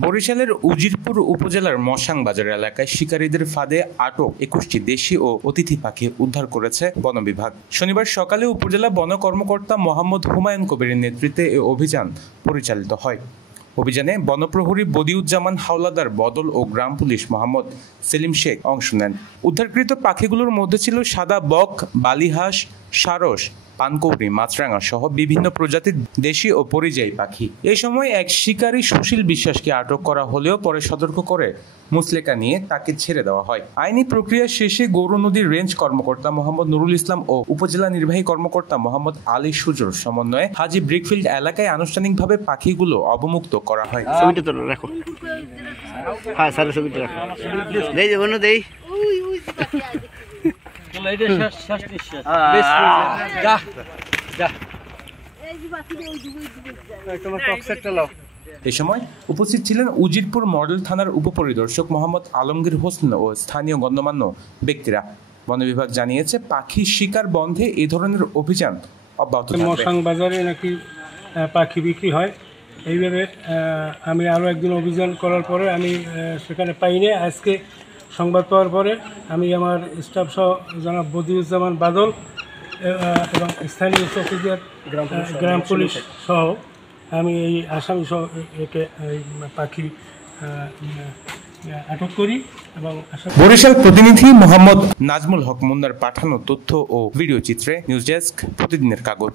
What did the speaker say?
বরিশালের উজিরপুর উপজেলার মশাং বাজার এলাকায় শিকারীদের ফাঁদে আটক ২১টি দেশি ও অতিথি পাখি উদ্ধার করেছে বন বিভাগ। শনিবার সকালে উপজেলা বন কর্মকর্তা মোহাম্মদ হুমায়ুন কবিরের নেতৃত্বে এ অভিযান পরিচালিত হয়। অভিযানে বনপ্রহরী বদিউজ্জামান হাওলাদার বদল ও গ্রাম পুলিশ মোহাম্মদ সেলিম শেখ অংশ নেন। উদ্ধারকৃত পাখিগুলোর মধ্যে ছিল সাদা বক, বালিহাঁস, সারস, পানকৌড়ি, মাছরাঙা সহ বিভিন্ন প্রজাতির দেশি ও পরিযায়ী পাখি। এই সময় এক শিকারী সুশীল বিশ্বাসকে আটক করা হলেও পরে সতর্ক করে মুচলেকা নিয়ে তাকে ছেড়ে দেওয়া হয়। আইনি প্রক্রিয়া শেষে গৌর নদীর রেঞ্জ কর্মকর্তা মোহাম্মদ নুরুল ইসলাম ও উপজেলা নির্বাহী কর্মকর্তা মোহাম্মদ আলী সুজুর সমন্বয়ে হাজী ব্রিকফিল্ড এলাকায় আনুষ্ঠানিকভাবে পাখিগুলো অবমুক্ত করা হয়। এ সময় উপস্থিত ছিলেন উজিরপুর মডেল থানার উপপরিদর্শক মোহাম্মদ আলমগীর হোসেন ও স্থানীয় গণ্যমান্য ব্যক্তিরা। বন বিভাগ জানিয়েছে, পাখি শিকার বন্ধে এই ধরনের অভিযান অব্যাহত থাকবে। মশাং বাজারে নাকি পাখি বিক্রি হয়, এইভাবে আমি আরও একদিন অভিযান করার পরে আমি সেখানে পাইনি। আজকে সংবাদ পাওয়ার পরে আমি আমার স্টাফ সহ জনাব বদিউজ্জামান বাদল এবং স্থানীয় চৌকিদার গ্রাম পুলিশ সহ আমি এই আসামি সহ একে পাখি আটক করি। এবং বরিশাল প্রতিনিধি মোহাম্মদ নাজমুল হক মুন্নার পাঠানো তথ্য ও ভিডিও চিত্রে নিউজ ডেস্ক, প্রতিদিনের কাগজ।